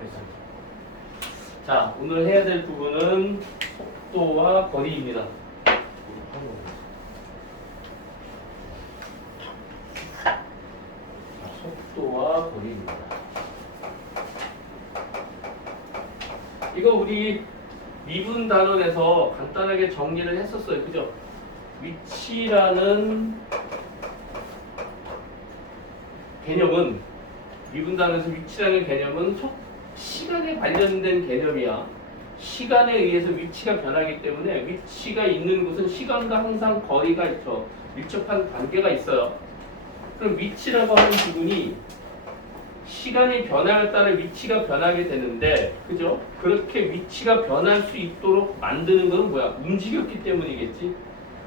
됐습니다. 자, 오늘 해야 될 부분은 속도와 거리입니다. 속도와 거리입니다. 이거 우리 미분 단원에서 간단하게 정리를 했었어요. 그죠? 위치라는 개념은, 미분 단원에서 위치라는 개념은 시간에 관련된 개념이야. 시간에 의해서 위치가 변하기 때문에 위치가 있는 곳은 시간과 항상 거리가 있죠. 밀접한 관계가 있어요. 그럼 위치라고 하는 부분이 시간이 변함에 따라 위치가 변하게 되는데, 그죠? 그렇게 위치가 변할 수 있도록 만드는 것은 뭐야? 움직였기 때문이겠지?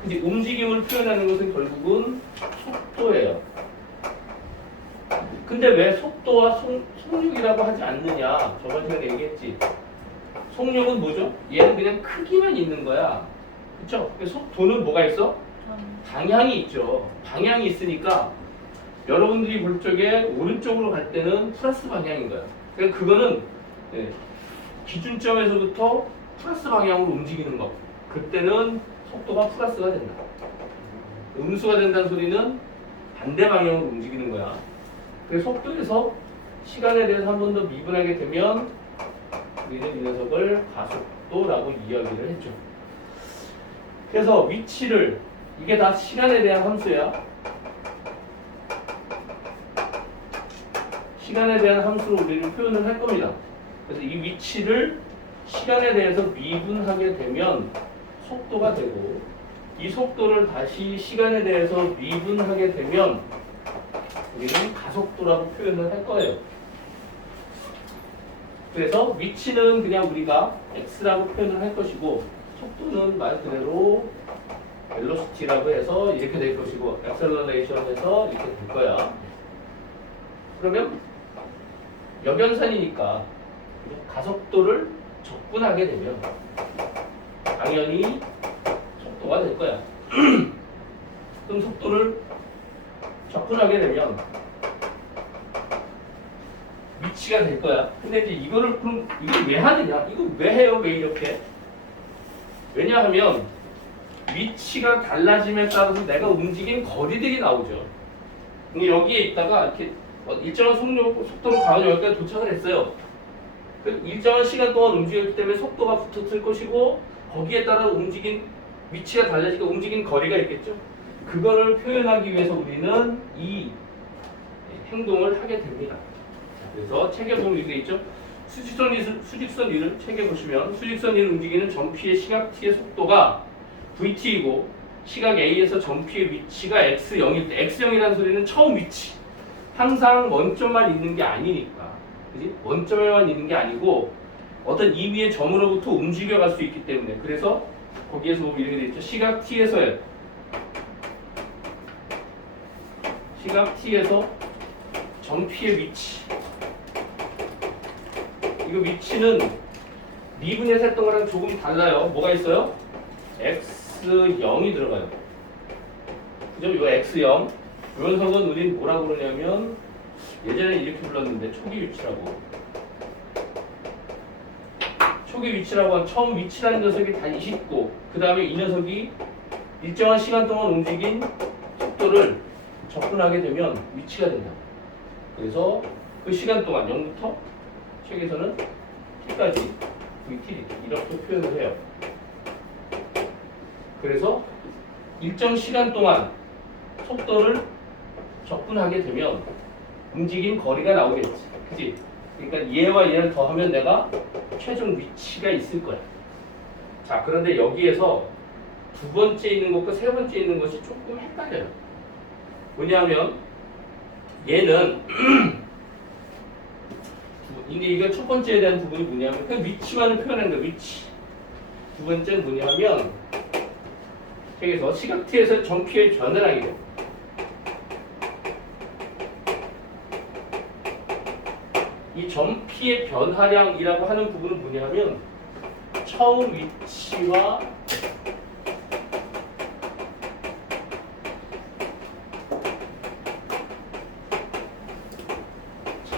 그지? 움직임을 표현하는 것은 결국은 속도예요. 근데 왜 속도와 속력이라고 하지 않느냐? 저번 시간에 얘기했지. 속력은 뭐죠? 얘는 그냥 크기만 있는 거야. 그쵸? 속도는 뭐가 있어? 방향이 있죠. 방향이 있으니까 여러분들이 볼 적에 오른쪽으로 갈 때는 플러스 방향인 거야. 그러니까 그거는 기준점에서부터 플러스 방향으로 움직이는 거. 그때는 속도가 플러스가 된다. 음수가 된다는 소리는 반대 방향으로 움직이는 거야. 그래서 속도에서 시간에 대해서 한 번 더 미분하게 되면 우리는 이 녀석을 가속도라고 이야기를 했죠. 그래서 위치를, 이게 다 시간에 대한 함수야. 시간에 대한 함수로 우리는 표현을 할 겁니다. 그래서 이 위치를 시간에 대해서 미분하게 되면 속도가 되고, 이 속도를 다시 시간에 대해서 미분하게 되면 우리는 가속도라고 표현을 할 거예요. 그래서 위치는 그냥 우리가 x라고 표현을 할 것이고, 속도는 말 그대로 velocity라고 해서 이렇게 될 것이고, acceleration에서 이렇게 될 거야. 그러면 역연산이니까 가속도를 적분하게 되면 당연히 속도가 될 거야. 그럼 속도를 적분하게 되면 위치가 될 거야. 근데 이제 이거를 그럼 이걸 왜 하느냐? 이거 왜 해요? 왜 이렇게? 왜냐하면 위치가 달라짐에 따라서 내가 움직인 거리들이 나오죠. 여기에 있다가 이렇게 일정한 속도로 과연 여기까지 도착을 했어요. 일정한 시간 동안 움직였기 때문에 속도가 붙었을 것이고, 거기에 따라 움직인 위치가 달라지니까 움직인 거리가 있겠죠. 그거를 표현하기 위해서 우리는 이 행동을 하게 됩니다. 그래서 책에 보면 이렇게 있죠. 수직선 위를 책에 보시면 수직선 위를 움직이는 점피의 시각 t의 속도가 vt이고, 시각 a에서 점피의 위치가 x0일 때, x0이라는 소리는 처음 위치, 항상 원점만 있는 게 아니니까, 그지? 원점에만 있는 게 아니고 어떤 이 위의 점으로부터 움직여갈 수 있기 때문에, 그래서 거기에서 보면 이렇게 돼 있죠. 시각 t에서의 점피의 위치, 이거 위치는 미분에서 했던 거랑 조금 달라요. 뭐가 있어요? x0이 들어가요. 그죠? 이거 x0. 이 녀석은 우린 뭐라고 그러냐면, 예전에 이렇게 불렀는데 초기 위치라고. 초기 위치라고 하면 처음 위치라는 녀석이 다 있고, 그 다음에 이 녀석이 일정한 시간 동안 움직인 속도를 접근하게 되면 위치가 된다. 그래서 그 시간 동안 0부터 책에서는 t까지 vt 이렇게 표현을 해요. 그래서 일정 시간 동안 속도를 접근하게 되면 움직인 거리가 나오겠지. 그치? 그러니까 얘와 얘를 더하면 내가 최종 위치가 있을 거야. 자, 그런데 여기에서 두 번째 있는 것과 세 번째 있는 것이 조금 헷갈려요. 뭐냐면 얘는 이게 이거 첫 번째에 대한 부분이 뭐냐면 그 위치만을 표현하는 거야. 위치. 두 번째는 뭐냐면 여기서 시각 t에서 점피의 변화량이 돼. 이 점피의 변화량이라고 하는 부분은 뭐냐면 처음 위치와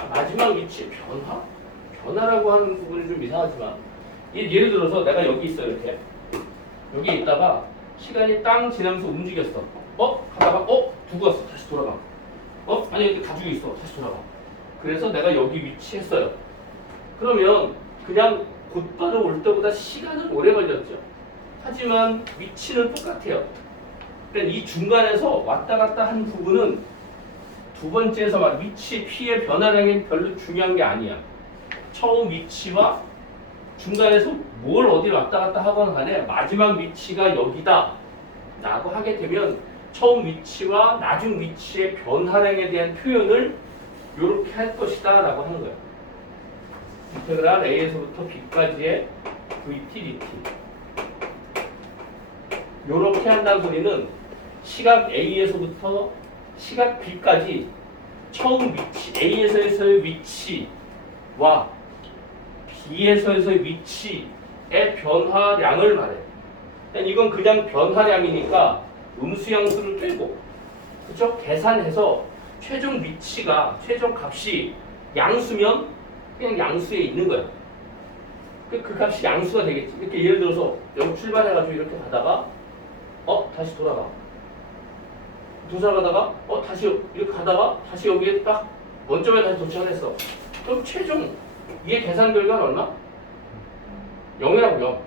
마지막 위치의 변화라고 하는 부분이 좀 이상하지만 예를 들어서 내가 여기 있어 이렇게 여기 있다가 시간이 땅 지나면서 움직였어. 가다가 두고 왔어. 다시 돌아가. 아니 이렇게 가지고 있어. 다시 돌아가. 그래서 내가 여기 위치했어요. 그러면 그냥 곧바로 올 때보다 시간은 오래 걸렸죠. 하지만 위치는 똑같아요. 그러니까 이 중간에서 왔다 갔다 한 부분은 두 번째에서 말 위치, P의 변화량이 별로 중요한 게 아니야. 처음 위치와 중간에서 뭘 어디를 왔다 갔다 하건 간에 마지막 위치가 여기다 라고 하게 되면 처음 위치와 나중 위치의 변화량에 대한 표현을 이렇게 할 것이다 라고 하는 거예요. 인테그랄 A에서부터 B까지의 VT, DT 이렇게 한다는 소리는 시각 A에서부터 시각 B까지 처음 위치, A에서의 위치와 B에서의 위치의 변화량을 말해. 이건 그냥 변화량이니까 음수양수를 빼고, 그렇죠? 계산해서 최종 위치가 최종 값이 양수면 그냥 양수에 있는 거야. 그 값이 양수가 되겠지. 이렇게 예를 들어서 여기 출발해가지고 이렇게 가다가 다시 돌아가. 도착하다가 다시 이렇게 가다가 다시 여기에 딱 원점에 다시 도착했어. 그럼 최종 이게 계산 결과는 얼마? 0이라고 0.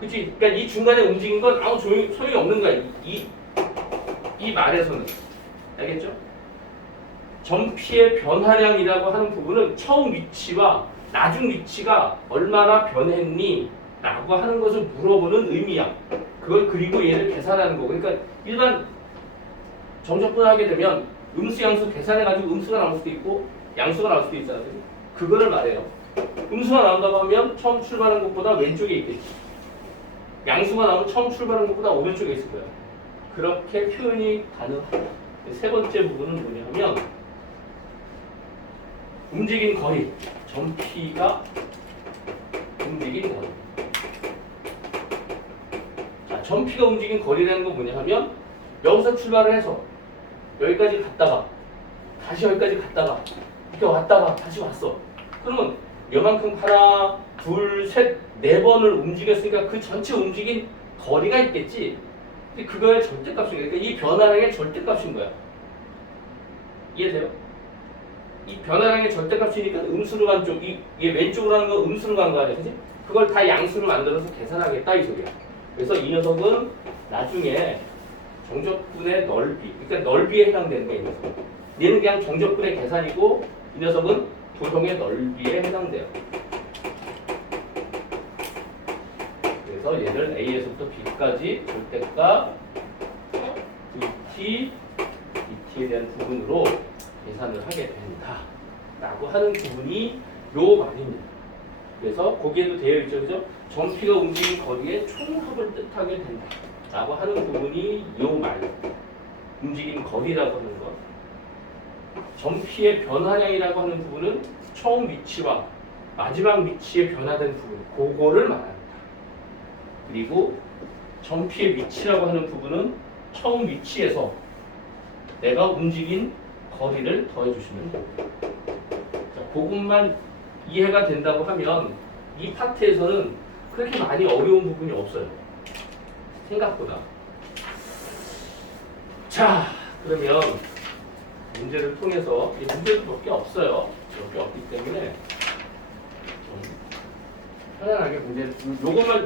그치? 그러니까 이 중간에 움직인 건 아무 소용이 없는 거야. 이 말에서는. 알겠죠? 점피의 변화량이라고 하는 부분은 처음 위치와 나중 위치가 얼마나 변했니? 라고 하는 것을 물어보는 의미야. 그걸 그리고 얘를 계산하는 거고. 그러니까 일반 정적분을 하게 되면 음수, 양수 계산해가지고 음수가 나올 수도 있고 양수가 나올 수도 있잖아요. 그거를 말해요. 음수가 나온다고 하면 처음 출발한 것보다 왼쪽에 있겠지. 양수가 나오면 처음 출발한 것보다 오른쪽에 있을 거예요. 그렇게 표현이 가능하다. 세 번째 부분은 뭐냐면 움직인 거리, 점피가 움직인 거리. 자, 점피가 움직인 거리라는 건 뭐냐 하면 여기서 출발을 해서 여기까지 갔다가 다시 여기까지 갔다가 이렇게 왔다가 다시 왔어. 그러면 요만큼 하나, 둘, 셋, 네 번을 움직였으니까 그 전체 움직인 거리가 있겠지. 근데 그거의 절대값인 거야. 그러니까 이 변화량의 절대값인 거야. 이해돼요? 이 변화량의 절대값이니까 음수로 간 쪽, 이게 왼쪽으로 하는 건 음수로 간 거 아니야, 그지? 그걸 다 양수로 만들어서 계산하겠다 이 소리야. 그래서 이 녀석은 나중에 정적분의 넓이, 그러니까 넓이에 해당되는 거야, 이 녀석. 얘는 그냥 정적분의 계산이고 이 녀석은 도형의 넓이에 해당돼요. 그래서 얘를 A에서부터 B까지 절대값 VT, DT에 대한 부분으로 계산을 하게 된다 라고 하는 부분이 요 말입니다. 그래서 거기에도 되어 있죠, 그죠? 점피가 움직인 거리의 총합을 뜻하게 된다 라고 하는 부분이 요 말, 움직인 거리라고 하는 것. 점피의 변화량이라고 하는 부분은 처음 위치와 마지막 위치에 변화된 부분, 그거를 말합니다. 그리고 점피의 위치라고 하는 부분은 처음 위치에서 내가 움직인 거리를 더해주시면 됩니다. 자, 그것만 이해가 된다고 하면 이 파트에서는 그렇게 많이 어려운 부분이 없어요. 생각보다. 자, 그러면 문제를 통해서 이 문제도 몇 개 없어요. 몇 개 없기 때문에 좀 편안하게 문제를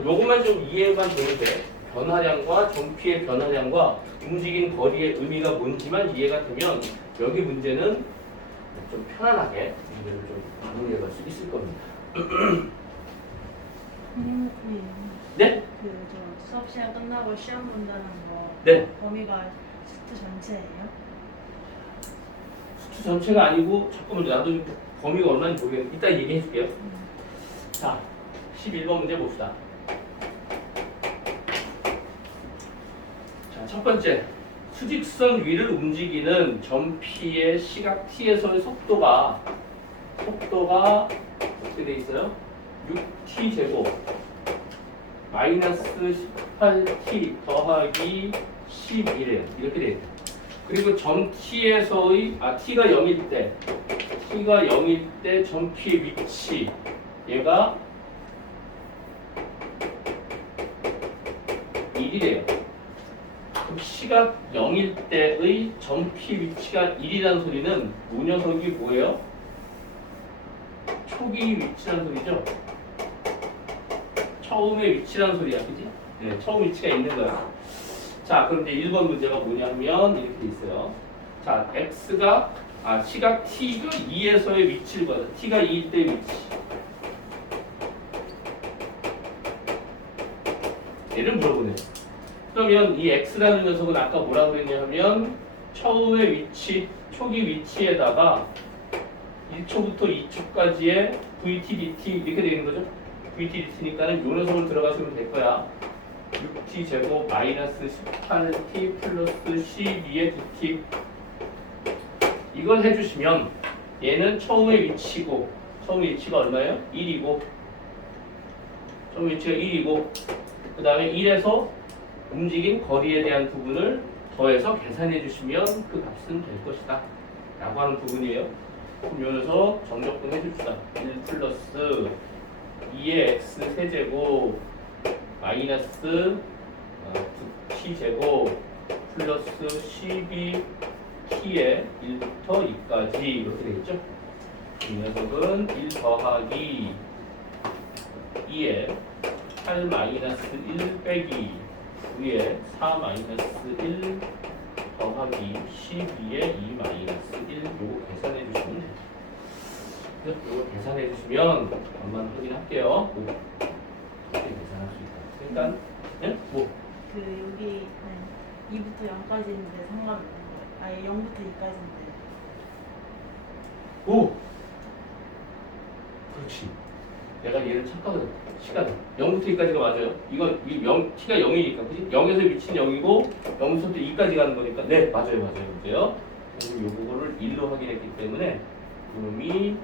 요것만 좀 이해만 되면 돼. 변화량과 점피의 변화량과 움직인 거리의 의미가 뭔지만 이해가 되면 여기 문제는 좀 편안하게 문제를 좀 마무리해갈 수 있을 겁니다. 네? 그저 수업 시간 끝나고 시험 본다는 거 네. 범위가 스트 전체예요? 수트 전체가 아니고 잠깐만요. 나도 범위가 얼마인지 모르겠는데 이따 얘기해 줄게요. 자, 11번 문제 봅시다. 자, 첫 번째. 수직선 위를 움직이는 점피의 시각 t에서의 속도가 어떻게 돼 있어요? 6t 제곱 마이너스 18t 더하기 11이래요. 이렇게 돼 있어요. 그리고 점 T에서의 T가 0일 때 점 P의 위치 얘가 1이래요. 그럼 시각 0일 때의 점 P 위치가 1이라는 소리는 이 녀석이 뭐예요? 초기 위치라는 소리죠. 처음의 위치라는 소리야, 그지? 네, 처음 위치가 있는 거야. 자, 그럼 이제 1번 문제가 뭐냐면 이렇게 있어요. 자, x가 시각 t가 2에서의 위치를 구하자. t가 2일 때의 위치. 얘를 물어보네요. 그러면 이 x라는 녀석은 아까 뭐라고 그랬냐면 처음의 위치, 초기 위치에다가 1초부터 2초까지의 vt, dt 이렇게 되는 거죠. vt, dt니까는 요 녀석을 들어가시면 될 거야. 6t 제곱 마이너스 18t 플러스 12의 dt 이걸 해주시면 얘는 처음의 위치고 처음 위치가 얼마예요? 1이고 처음 위치가 1이고 그 다음에 1에서 움직인 거리에 대한 부분을 더해서 계산해 주시면 그 값은 될 것이다 라고 하는 부분이에요. 그럼 요 녀석 정적분 해줍시다. 1 플러스 2의 x 세제곱 마이너스 9t 제곱 플러스 12t의 1부터 2까지 이렇게 되겠죠? 이 녀석은 1 더하기 2의 8 마이너스 1 빼기 9의 4 마이너스 1 더하기 12의 2 마이너스 1 요거 계산해 주시면 돼요. 요거 계산해 주시면 한번 확인할게요. 어떻게 계산할 수 있다. 일단 네? 뭐? 그 여기 2부터 0까지인데 상관없는 거예요. 아예 0부터 2까지인데. 오! 그렇지. 내가 얘를 착각을 시간 0부터 2까지가 맞아요. 이거 t가 0이니까 그지? 0에서 위치는 0이고 0부터 2까지 가는 거니까 네 맞아요. 그래서 요거를 1로 확인했기 때문에 그놈이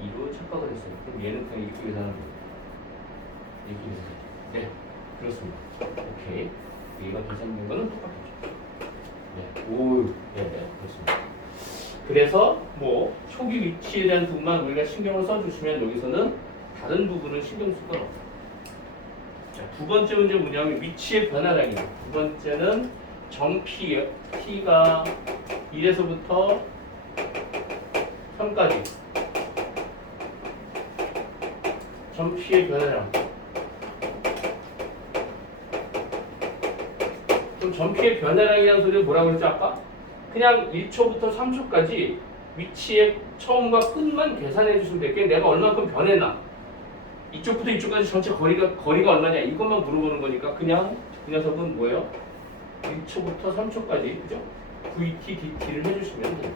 2로 착각을 했어요. 그럼 얘는 그냥 이렇게 계산하는 거예요. 이렇게 계산해요. 네 그렇습니다. 오케이. 얘가 계산된 거는 똑같겠죠. 네. 오, 네, 그렇습니다. 그래서 뭐 초기 위치에 대한 부분만 우리가 신경을 써주시면 여기서는 다른 부분은 신경 쓸 건 없어요. 자, 두 번째 문제 뭐냐면 위치의 변화량이에요. 두 번째는 정 P, T가 1에서부터 3까지 정 P의 변화량. 그럼 정 P의 변화량이라는 소리를 뭐라고 그랬죠 아까? 그냥 1초부터 3초까지 위치의 처음과 끝만 계산해 주시면 돼요. 그게 내가 얼마큼 변했나? 이쪽부터 이쪽까지 전체 거리가 얼마냐? 이것만 물어보는 거니까 그냥 그 녀석은 뭐예요? 1초부터 3초까지 그죠? VT, DT를 해주시면 됩니다.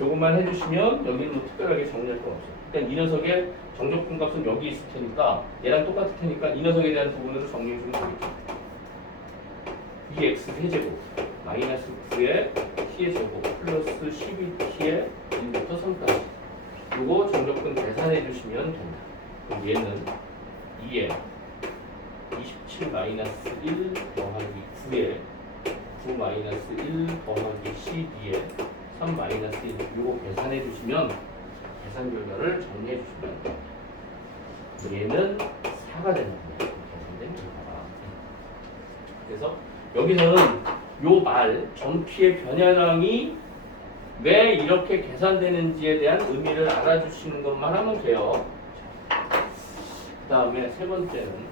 요것만 해주시면 여기는 뭐 특별하게 정리할 건 없어요. 그러니까 이 녀석의 정적분 값은 여기 있을 테니까 얘랑 똑같을 테니까 이 녀석에 대한 부분으로 정리해 주면 되겠죠. 이 x 세제곱 마이너스 9의 t의 제곱 플러스 12t의 1부터 3까지 요거 정적분 계산해 주시면 된다. 그럼 얘는 2에 27 마이너스 1 더하기 9에 9 마이너스 1 더하기 12에 3 마이너스 1 요거 계산해 주시면 계산 결과를 정리해 주시면 됩니다. 얘는 4가 되는 거예요. 계산된 결과가. 그래서 여기서는 요 말, 전피의 변화량이 왜 이렇게 계산되는지에 대한 의미를 알아주시는 것만 하면 돼요. 그 다음에 세 번째는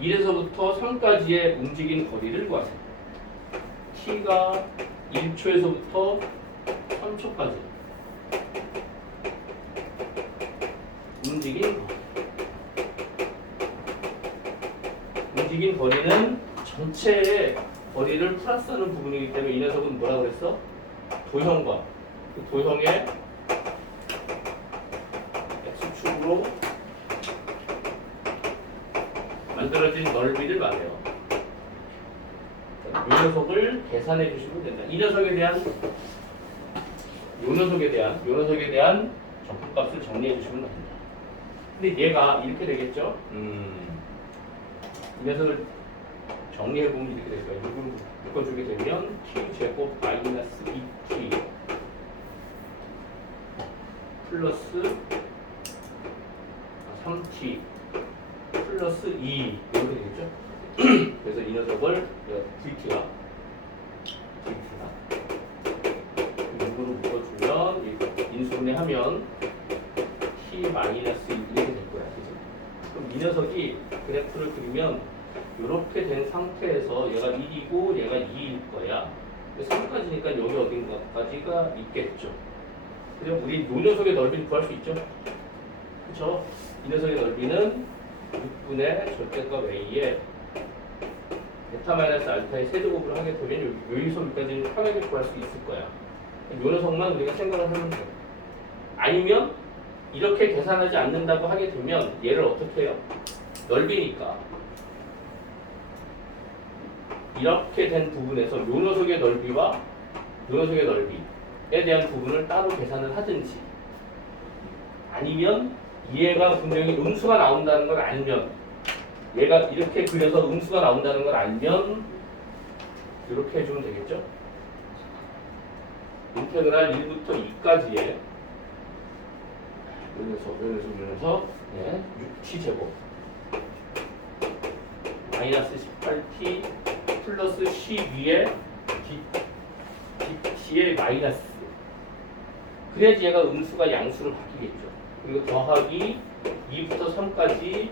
1에서부터 3까지의 움직인 거리를 구하세요. t가 1초에서부터 3초까지 움직인 거리는 전체의 거리를 플러스하는 부분이기 때문에 이 녀석은 뭐라 그랬어? 도형과 그 도형의 x축으로 만들어진 넓이를 말해요. 이 녀석을 계산해 주시면 된다. 이 녀석에 대한 적분값을 정리해 주시면 됩니다. 근데 얘가 이렇게 되겠죠? 이 녀석을 정리해보면 이렇게 될 거예요. 6을 묶어주게 되면 t제곱 마이너스 2t 플러스 3t 플러스 2 이렇게 되겠죠? 그래서 이 녀석을 vt가 6으로 묶어주면 인수분해하면 t 마이너스 1 이렇게 될 거야. 그죠? 그럼 이 녀석이 그래프를 그리면 이렇게 된 상태에서 얘가 1이고 얘가 2일 거야. 3까지니까 여기 어딘가까지가 있겠죠. 그럼 우리 이 녀석의 넓이를 구할 수 있죠? 그렇죠? 이 녀석의 넓이는 6분의 절대값 a에 베타 마이너스 알파의 세제곱을 하게 되면 여기서 여기까지는 편하게 구할 수 있을 거야. 이 녀석만 우리가 생각을 하면 돼. 아니면 이렇게 계산하지 않는다고 하게 되면 얘를 어떻게 해요? 넓이니까 이렇게 된 부분에서 요 녀석의 넓이와 요 녀석의 넓이에 대한 부분을 따로 계산을 하든지 아니면 얘가 분명히 음수가 나온다는 걸 알면 얘가 이렇게 그려서 음수가 나온다는 걸 알면 이렇게 해주면 되겠죠? 인테그랄 1부터 2까지의 그래서 네, 6t제곱 마이너스 18t 플러스 12의 dt의 마이너스 그래야지 얘가 음수가 양수로 바뀌겠죠. 그리고 더하기 2부터 3까지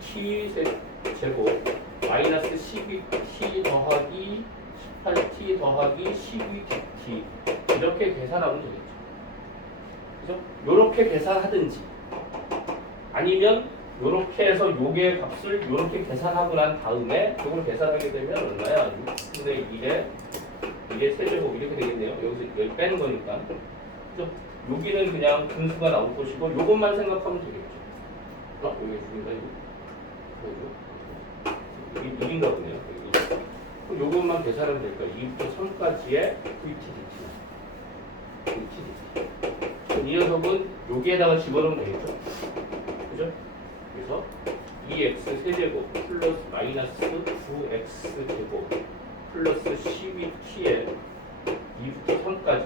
6t 제곱 마이너스 12t 더하기 18t 더하기 12dt 이렇게 계산하면 되겠죠. 그죠? 요렇게 계산하든지 아니면 요렇게 해서 요게 값을 요렇게 계산하고 난 다음에 요걸 계산하게 되면 얼마야? 6분의 1에 이게 세제곱 이렇게 되겠네요. 여기서 여기 빼는 거니까. 그죠? 여기는 그냥 분수가 나올 것이고 요것만 생각하면 되겠죠. 여기 6인가 이거? 이게 1인가 보네요. 여기. 그럼 요것만 계산하면 될 거예요. 2부터 3까지의 VT. 이 녀석은 여기에다가 집어넣으면 되겠죠. 그죠? 그래서 2x 세제곱 플러스 마이너스 9x 제곱 플러스 12t에 2부터 3까지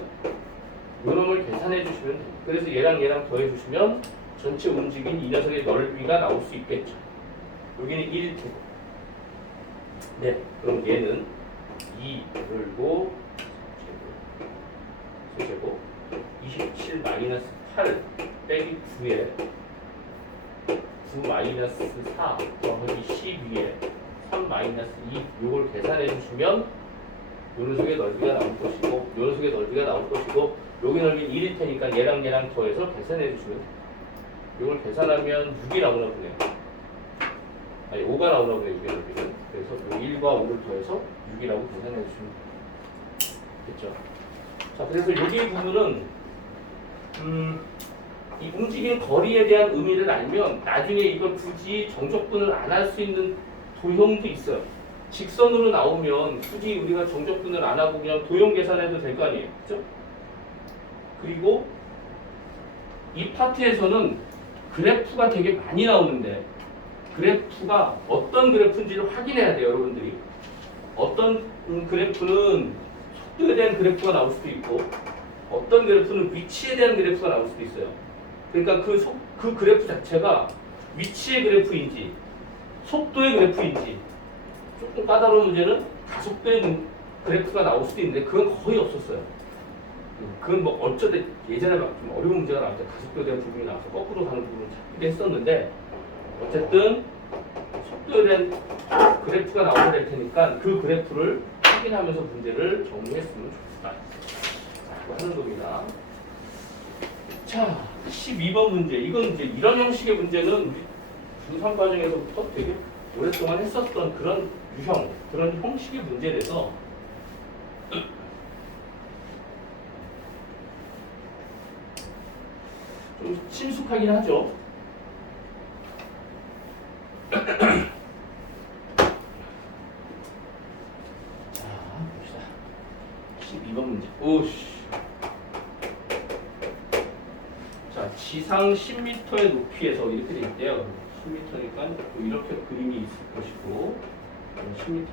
요놈을 계산해 주시면 됩니다. 그래서 얘랑 더해 주시면 전체 움직인 이 녀석의 넓이가 나올 수 있겠죠. 여기는 1제곱. 네, 그럼 얘는 2 열고 세제곱 27 마이너스 8 빼기 9에 9 마이너스 4 더하기 12에 3 마이너스 2 요걸 계산해 주시면 요 녀석의 넓이가 나올 것이고 요 녀석의 넓이가 나올 것이고 여기 넓이는 1일 테니까 얘랑 더해서 계산해 주시면 돼요. 요걸 계산하면 6이 나오나 보네요. 아니 5가 나오나 보네요. 6의 넓이는. 그래서 요 1과 5를 더해서 6이라고 계산해 주시면 됐죠. 자, 그래서 여기 부분은 이 움직인 거리에 대한 의미를 알면 나중에 이걸 굳이 정적분을 안 할 수 있는 도형도 있어요. 직선으로 나오면 굳이 우리가 정적분을 안 하고 그냥 도형 계산해도 될 거 아니에요. 그죠? 그리고 이 파트에서는 그래프가 되게 많이 나오는데 그래프가 어떤 그래프인지를 확인해야 돼요. 여러분들이. 어떤 그래프는 속도에 대한 그래프가 나올 수도 있고 어떤 그래프는 위치에 대한 그래프가 나올 수도 있어요. 그러니까 그 그래프 자체가 위치의 그래프인지 속도의 그래프인지 조금 까다로운 문제는 가속도의 그래프가 나올 수도 있는데 그건 거의 없었어요. 그건 뭐 어쩌다 예전에 막 좀 어려운 문제가 나올 때 가속도에 대한 부분이 나와서 거꾸로 가는 부분을 찾기도 했었는데 어쨌든 속도에 대한 그래프가 나오게 될 테니까 그 그래프를 확인하면서 문제를 정리했으면 좋겠다. 하는 겁니다. 자, 12번 문제. 이건 이제 이런 형식의 문제는 중3 과정에서부터 되게 오랫동안 했었던 그런 유형, 그런 형식의 문제라서 좀 친숙하긴 하죠. 자, 봅시다. 12번 문제. 오씨. 자, 지상 10m의 높이에서 이렇게 돼 있대요. 10m니까 이렇게 그림이 있을 것이고 10m.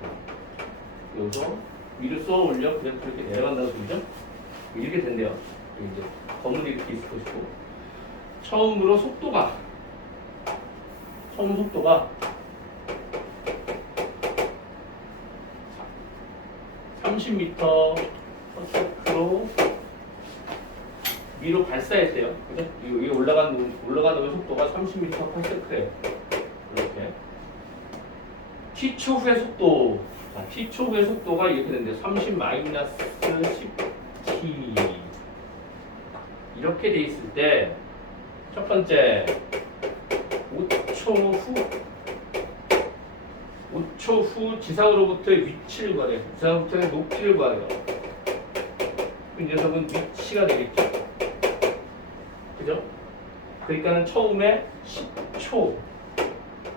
여기서 위로 쏘아 올려 그래프 이렇게 내려간다는 소리죠. 이렇게 된대요. 이제 검은 이렇게 있을 것이고 처음 속도가 30m/s로 위로 발사했대요. 그죠? 여기 올라가는 속도가 30m/s예요. 이렇게. t초 후의 속도. 자, t초 후의 속도가 이렇게 된대요. 30-10t. 이렇게 돼 있을 때, 첫 번째, 5초 후 지상으로부터의 위치를 구하래요. 지상으로부터의 높이를 구하래요. 이 녀석은 위치가 되겠죠. 그죠? 그러니까는 처음에 10초.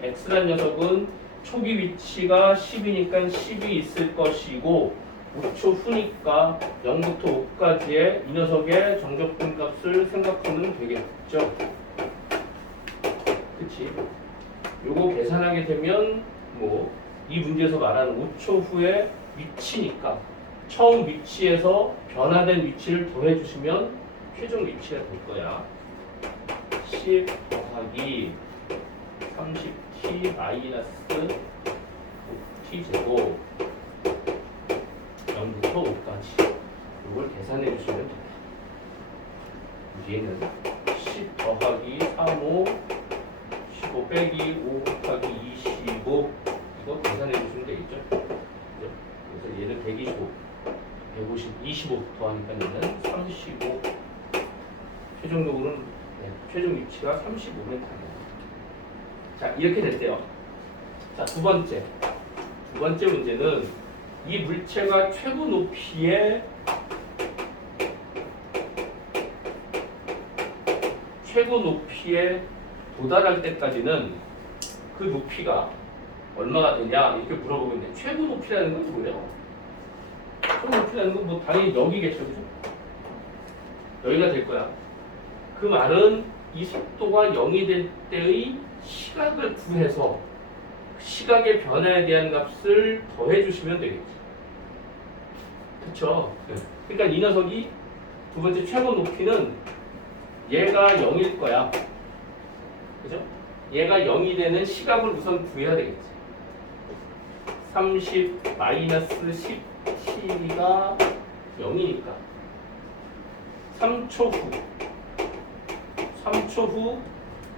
x란 녀석은 초기 위치가 10이니까 10이 있을 것이고 5초 후니까 0부터 5까지의 이 녀석의 정적분 값을 생각하면 되겠죠. 그치? 요거 계산하게 되면 이 문제에서 말하는 5초 후의 위치니까 처음 위치에서 변화된 위치를 더해주시면 최종 위치가 될 거야. 10 더하기 30t 마이너스 5t 제곱 0부터 5까지 이걸 계산해 주시면 돼요. 얘는 10 더하기 35 15 빼기 5 곱하기 25 이거 계산해 주시면 되겠죠. 그래서 얘는 125 150 25 더하니까 얘는 35 최종적으로는 최종 위치가 35m입니다. 자, 이렇게 됐대요. 자, 두 번째 문제는 이 물체가 최고 높이에 도달할 때까지는 그 높이가 얼마가 되냐 이렇게 물어보고 있는데 최고 높이라는 건 뭐예요? 최고 높이라는 건 뭐 당연히 여기겠죠, 그죠? 여기가 될 거야. 그 말은 이 속도가 0이 될 때의 시각을 구해서 시각의 변화에 대한 값을 더해 주시면 되겠지. 그쵸? 그러니까 이 녀석이 두 번째 최고 높이는 얘가 0일 거야. 그죠? 얘가 0이 되는 시각을 우선 구해야 되겠지. 30 마이너스 10t가 0이니까 3초 후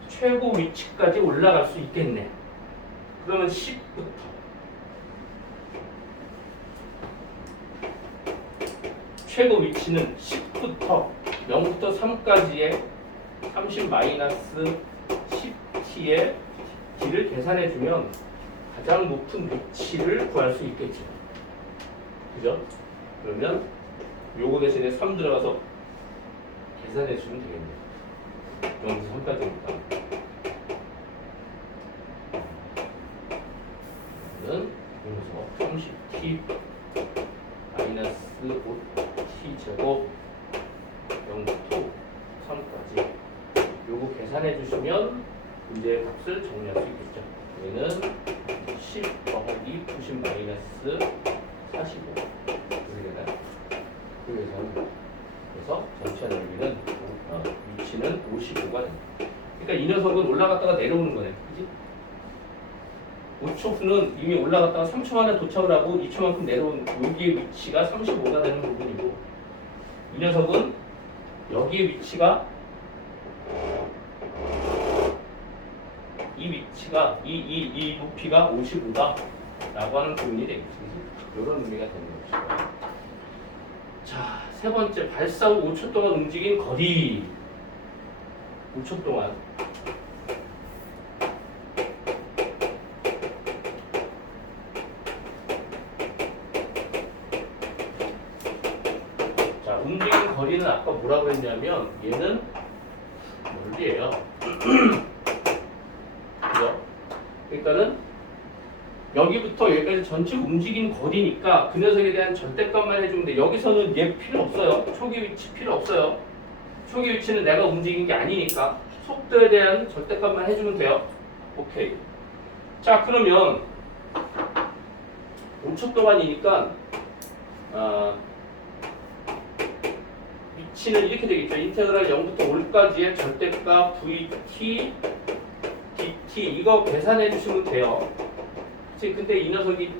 최고 위치까지 올라갈 수 있겠네. 그러면 10부터 최고 위치는 10부터 0부터 3까지의 30 마이너스 10t의 t를 계산해주면 가장 높은 위치를 구할 수 있겠죠. 그죠? 그러면 요거 대신에 3 들어가서 계산해주면 되겠네요. 0부터 3까지니까. 그래서 30t 마이너스 5t 제곱 0부터 3까지 요거 계산해 주시면 문제의 값을 정리할 수 있겠죠. 여기는 10 더하기 90 마이너스 45 이렇게 되나요? 그래서 전체 넓이는 위치는 55가 됩니다. 그러니까 이 녀석은 올라갔다가 내려오는 거네. 그지? 5초 후는 이미 올라갔다가 3초 만에 도착을 하고 2초만큼 내려온 여기의 위치가 35가 되는 부분이고 이 녀석은 여기의 위치가 이 높이가 55다 라고 하는 부분이 되겠지. 이런 의미가 되는 것이죠. 자, 세 번째 발사 후 5초 동안 움직인 거리. 5초 동안 자, 움직인 거리는 아까 뭐라고 했냐면 얘는 멀리예요. 그죠? 그러니까는 여기부터 여기까지 전체 움직인 거리니까 그 녀석에 대한 절대값만 해주면 돼. 여기서는 얘 필요 없어요. 초기 위치 필요 없어요. 초기 위치는 내가 움직인 게 아니니까 속도에 대한 절대값만 해주면 돼요. 오케이. 자, 그러면 5초 동안이니까 위치는 이렇게 되겠죠. 인테그랄 0부터 5까지의 절대값 vt dt 이거 계산해 주시면 돼요. 그치? 근데 이 녀석이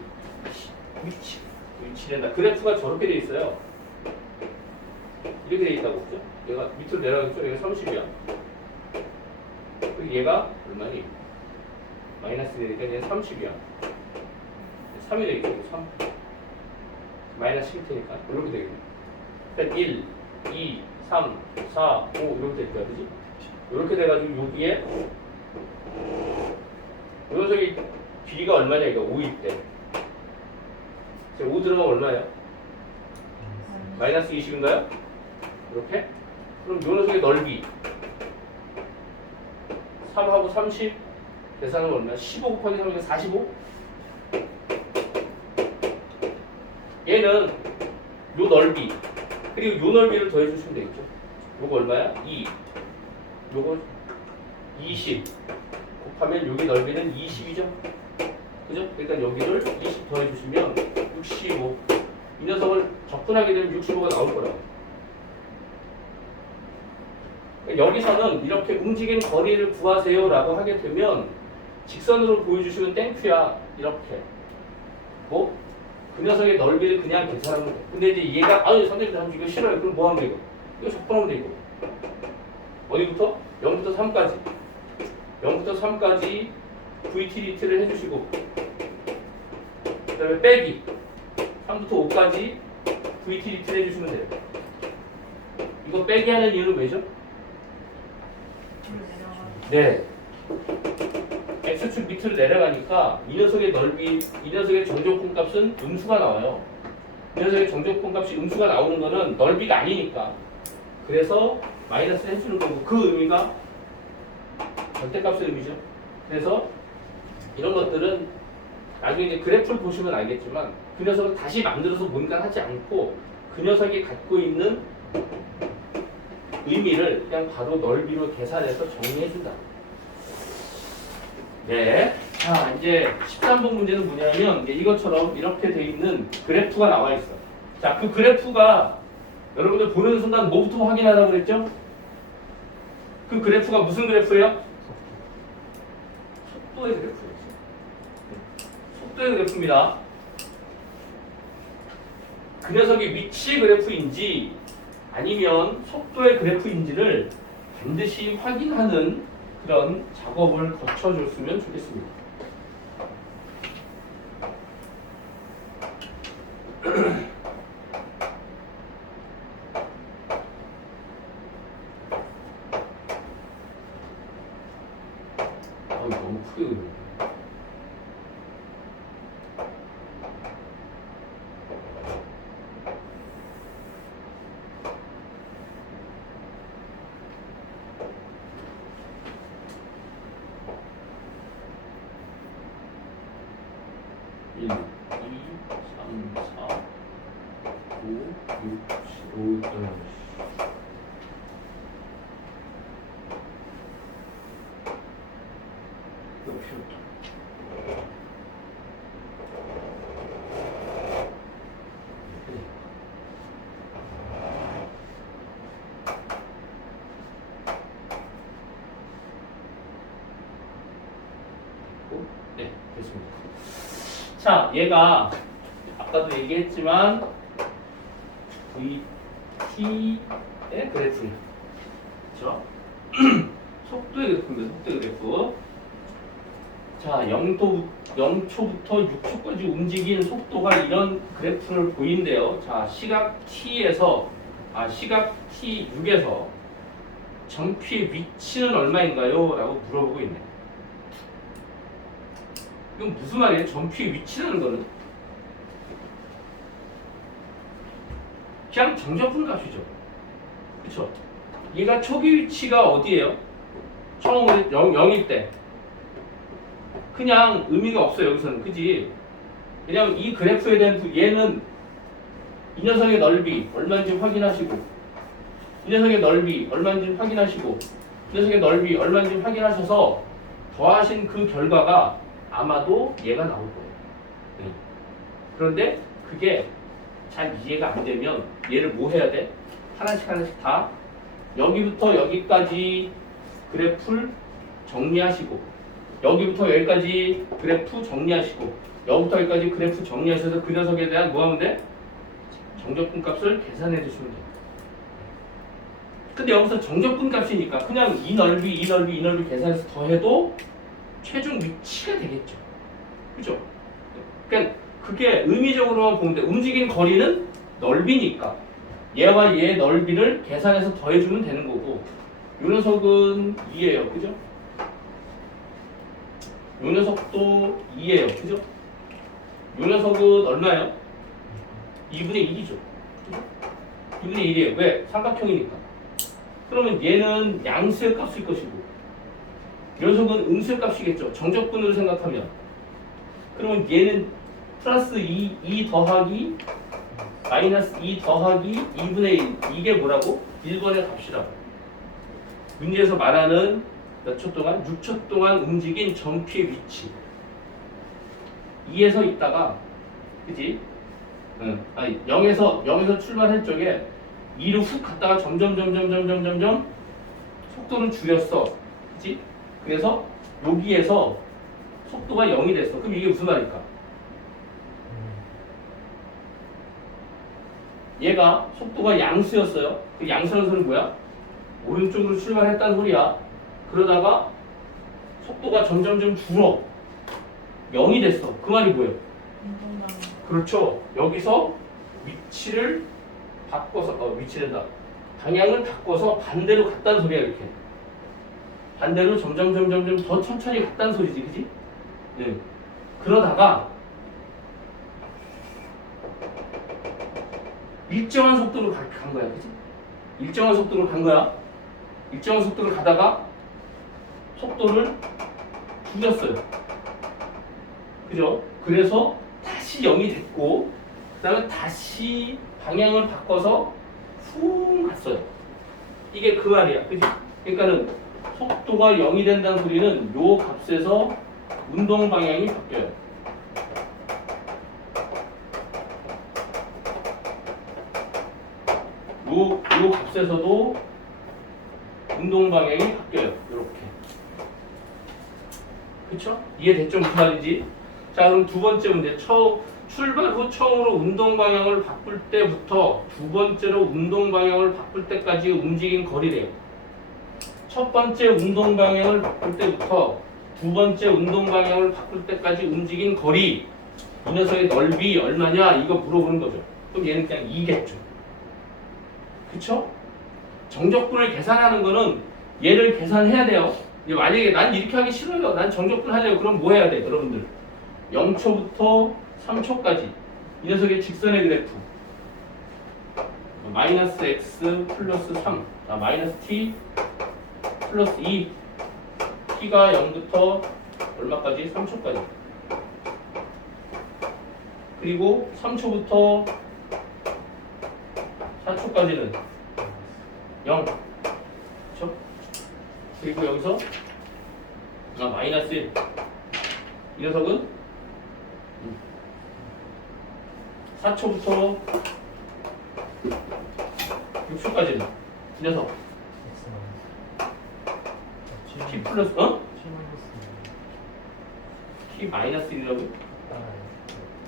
위치된다. 그래프가 저렇게 돼 있어요. 이렇게 돼 있다고 그죠? 얘가 밑으로 내려가겠죠? 얘가 30이야. 그리고 얘가 얼마니? 마이너스 되니까 얘는 30이야. 3이 되겠죠? 3. 마이너스 10이 되니까 이렇게 되겠네. 그러니까 1, 2, 3, 4, 5 이렇게 될 거야, 그지? 이렇게 돼가지고 여기에 이 녀석이 B가 얼마냐 이거 5일 때. 5 들어가면 얼마예요? 마이너스 20인가요? 이렇게? 그럼 이 녀석의 넓이 3하고 30 계산하면 얼마야? 15 곱하기 3이니까 45? 얘는 요 넓이 그리고 요 넓이를 더해 주시면 되겠죠. 요거 얼마야? 2 요거 20 곱하면 여기 넓이는 20이죠. 그죠? 그러니까 여기를 20 더해 주시면 65. 이 녀석을 접근하게 되면 65가 나올 거라고. 그러니까 여기서는 이렇게 움직인 거리를 구하세요 라고 하게 되면 직선으로 보여주시면 땡큐야. 이렇게. 뭐? 그 녀석의 넓이를 그냥 계산하면 돼. 근데 이제 얘가 아니 선생님 잠시 이거 싫어요. 그럼 뭐 하면 돼 이거? 이거 접근하면 돼 이거. 어디부터? 0부터 3까지. 0부터 3까지 VTDT를 해주시고 그 다음에 빼기 3부터 5까지 VTDT를 해주시면 돼요. 이거 빼기 하는 이유는 왜죠? 네. X축 밑으로 내려가니까 이 녀석의 넓이, 이 녀석의 정적분 값은 음수가 나와요. 이 녀석의 정적분 값이 음수가 나오는 거는 넓이가 아니니까. 그래서 마이너스 해주는 거고 그 의미가 절대값의 의미죠. 그래서 이런 것들은 나중에 이제 그래프를 보시면 알겠지만 그 녀석을 다시 만들어서 뭔가 하지 않고 그 녀석이 갖고 있는 의미를 그냥 바로 넓이로 계산해서 정리해준다. 네. 자, 이제 13번 문제는 뭐냐면 이제 이것처럼 이렇게 돼 있는 그래프가 나와 있어. 자, 그 그래프가 여러분들 보는 순간 뭐부터 확인하라고 그랬죠? 그 그래프가 무슨 그래프예요? 속도의 그래프였어요. 속도의 그래프입니다. 그 녀석이 위치 그래프인지 아니면 속도의 그래프인지를 반드시 확인하는 그런 작업을 거쳐줬으면 좋겠습니다. 너무 크게 그리네. 일, 2, 3, 4, 5, 6, 7, 5, 이거 필요 없다. 네, 됐습니다. 자, 얘가 아까도 얘기했지만 VT의 그래프예요. 그렇죠? 속도의 그래프입니다. 속도의 그래프. 자, 0초부터 6초까지 움직이는 속도가 이런 그래프를 보인대요. 자, 시각 T6에서 정피의 위치는 얼마인가요? 라고 물어보고 있네요. 이건 무슨 말이에요? 정피의 위치라는 거는 그냥 정적분 값이죠. 그렇죠? 얘가 초기 위치가 어디예요? 처음으로 0일 때 그냥 의미가 없어요. 여기서는. 그지? 왜냐면 이 그래프에 대한 얘는 이 녀석의 넓이 얼마인지 확인하시고 이 녀석의 넓이 얼마인지 확인하시고 이 녀석의 넓이 얼마인지 확인하셔서 더하신 그 결과가 아마도 얘가 나올 거예요. 네. 그런데 그게 잘 이해가 안 되면 얘를 뭐 해야 돼? 하나씩 하나씩 다 여기부터 여기까지 그래프를 정리하시고 여기부터 여기까지 그래프 정리하시고 여기부터 여기까지 그래프 정리하셔서 그 녀석에 대한 뭐 하면 돼? 정적분 값을 계산해 주시면 돼요. 근데 여기서 정적분 값이니까 그냥 이 넓이 이 넓이 이 넓이 계산해서 더해도 최종 위치가 되겠죠. 그죠? 그러니까 그게 의미적으로만 보면 돼. 움직인 거리는 넓이니까 얘와 얘의 넓이를 계산해서 더해주면 되는 거고 이 녀석은 2예요. 그죠? 이 녀석도 2예요. 그죠? 이 녀석은 얼마예요? 2분의 1이죠. 2분의 1이에요. 왜? 삼각형이니까. 그러면 얘는 양수의 값일 것이고 이 녀석은 음수의 값이겠죠. 정적분으로 생각하면. 그러면 얘는 플러스 2 더하기 마이너스 2 더하기 2분의 1 이게 뭐라고? 1번의 값이라고. 문제에서 말하는 몇 초 동안? 6초 동안 움직인 점피의 위치 2에서 있다가 그지? 아니 0에서 출발할 적에 2로 훅 갔다가 점점 속도를 줄였어. 그치? 그래서 여기에서 속도가 0이 됐어. 그럼 이게 무슨 말일까? 얘가 속도가 양수였어요. 그 양수라는 소리는 뭐야? 오른쪽으로 출발했다는 소리야. 그러다가 속도가 점점 줄어. 0이 됐어. 그 말이 뭐예요? 그렇죠. 여기서 위치를 바꿔서 위치된다. 방향을 바꿔서 반대로 갔다는 소리야. 이렇게 반대로 점점 더 천천히 갔다는 소리지. 그지? 네. 그러다가 일정한 속도로 간 거야. 그지? 일정한 속도로 간 거야. 일정한 속도로 가다가 속도를 줄였어요. 그죠? 그래서 다시 0이 됐고 그 다음에 다시 방향을 바꿔서 훅 갔어요. 이게 그 말이야. 그지? 그러니까는 속도가 0이 된다는 소리는 요 값에서 운동 방향이 바뀌어요. 요 값에서도 운동 방향이 바뀌어요. 이렇게. 그쵸? 이해됐죠? 무슨 말인지? 자, 그럼 두 번째 문제. 출발 후 처음으로 운동 방향을 바꿀 때부터 두 번째로 운동 방향을 바꿀 때까지 움직인 거리래요. 첫 번째 운동 방향을 바꿀 때부터 두 번째 운동 방향을 바꿀 때까지 움직인 거리. 이 녀석의 넓이 얼마냐? 이거 물어보는 거죠. 그럼 얘는 그냥 2겠죠. 그쵸? 정적분을 계산하는 거는 얘를 계산해야 돼요. 만약에 난 이렇게 하기 싫어요. 난 정적분 하려고. 그럼 뭐 해야 돼, 여러분들? 0초부터 3초까지 이 녀석의 직선의 그래프 마이너스 x 플러스 3 마이너스 t 플러스 2 t가 0부터 얼마까지? 3초까지 그리고 3초부터 4초까지는 0 그렇죠? 그리고 여기서 마이너스 1 이 녀석은 4초부터 6초까지는 이 녀석 t 플러스 t 마이너스 1이라고?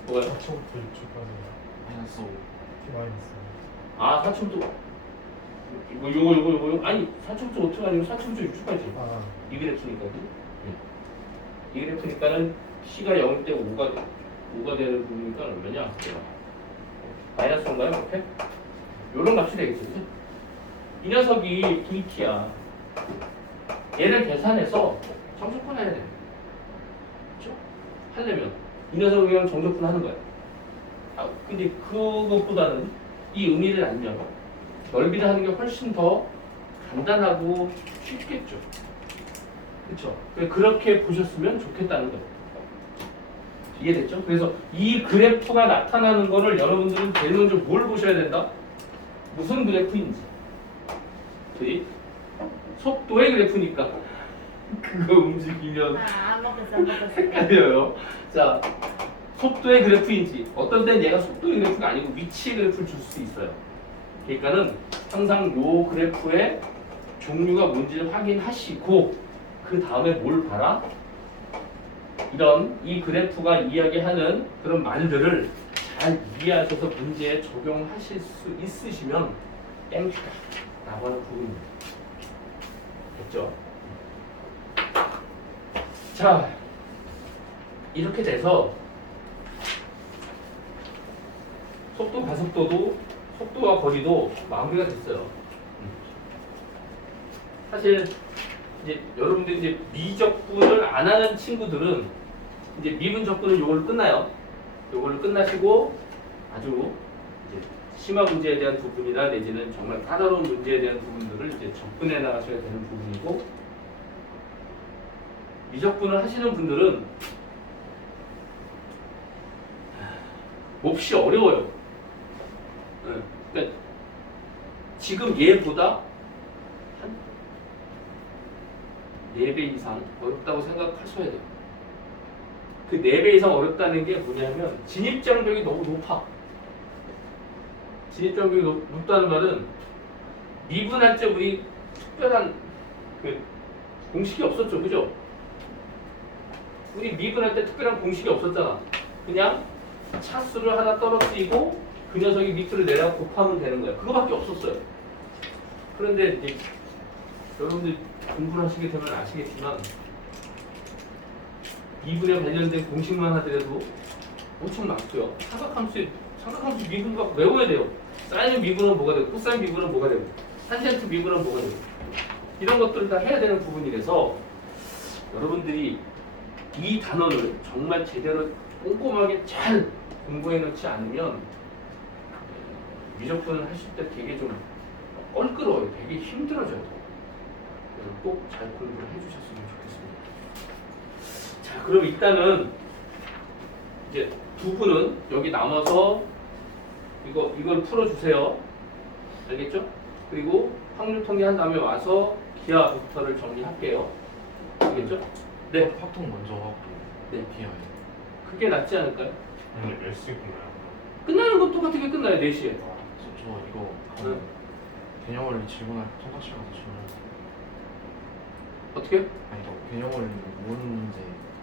뭐가요? 4초부터 6초까지 마이너스 5. T 마이너스 아 4초부터 요거 아니 4초부터 5초가 아니고 4초부터 6초까지 이 그래프니까 이 그래프니까는 C가 0일 때 5가 되는 부분이니까 얼마냐? 마이너스 5인가요? 이렇게? 요런 값이 되겠죠. 그치? 이 녀석이 VT야. 얘를 계산해서 정적분 해야 돼. 그렇죠? 하려면 이 녀석을 그냥 정적분 하는 거야. 근데 그것보다는 이 의미를 알면 넓이를 하는 게 훨씬 더 간단하고 쉽겠죠. 그렇죠? 그렇게 보셨으면 좋겠다는 거예요. 이해됐죠? 그래서 이 그래프가 나타나는 거를 여러분들은 제일 먼저 뭘 보셔야 된다? 무슨 그래프인지. 그치? 속도의 그래프니까 그거 움직이면 안 바뀌었어 안 바뀌었어. 헷갈려요. 자, 속도의 그래프인지 어떤 때는 얘가 속도의 그래프가 아니고 위치의 그래프를 줄 수 있어요. 그러니까는 항상 요 그래프의 종류가 뭔지를 확인하시고 그 다음에 뭘 봐라? 이런 이 그래프가 이야기하는 그런 말들을 잘 이해하셔서 문제에 적용하실 수 있으시면 땡큐다 라고 하는 부분입니다. 됐죠? 자, 이렇게 돼서 속도 가속도도 속도와 거리도 마무리가 됐어요. 사실 이제 여러분들 이제 미적분을 안 하는 친구들은 이제 미분 적분은 요걸로 끝나요. 요걸로 끝나시고 아주 이제 심화 문제에 대한 부분이나 내지는 정말 까다로운 문제에 대한 부분들을 이제 접근해 나가셔야 되는 부분이고, 미적분을 하시는 분들은 몹시 어려워요. 그러니까 지금 얘보다 한 4배 이상 어렵다고 생각하셔야 돼요. 그 4배 이상 어렵다는 게 뭐냐면 진입장벽이 너무 높아. 진입장벽이 높다는 말은 미분할 때 우리 특별한 그 공식이 없었죠, 그죠? 우리 미분할 때 특별한 공식이 없었잖아. 그냥 차수를 하나 떨어뜨리고 그 녀석이 밑으로 내려 곱하면 되는 거야. 그거밖에 없었어요. 그런데 이제 여러분들 공부를 하시게 되면 아시겠지만 미분에 관련된 공식만 하더라도 엄청 많고요. 삼각함수 미분 막 외워야 돼요. 사인 미분은 뭐가 되고 코사인 미분은 뭐가 되고 탄젠트 미분은 뭐가 되고 이런 것들을 다 해야 되는 부분이라서 여러분들이 이 단어를 정말 제대로 꼼꼼하게 잘 공부해 놓지 않으면 미적분을 하실 때 되게 좀 껄끄러워요. 되게 힘들어져요. 꼭 잘 공부를 해주셨으면 좋겠습니다. 자, 그럼 일단은 이제 두 분은 여기 남아서 이걸 풀어주세요. 알겠죠? 그리고 확률 통계한 다음에 와서 기하 벡터를 정리할게요. 알겠죠? 네. 확통 먼저 하고 네. 기하에. 그게 낫지 않을까요? 오늘 몇 시에 끝나요? 끝나는 건 똑같게 끝나요. 4시에. 저 이거 네. 개념 원리 질문할 청탁실 가서 질문. 어떻게? 아니 이거 개념 원리 모르는 문제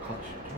같이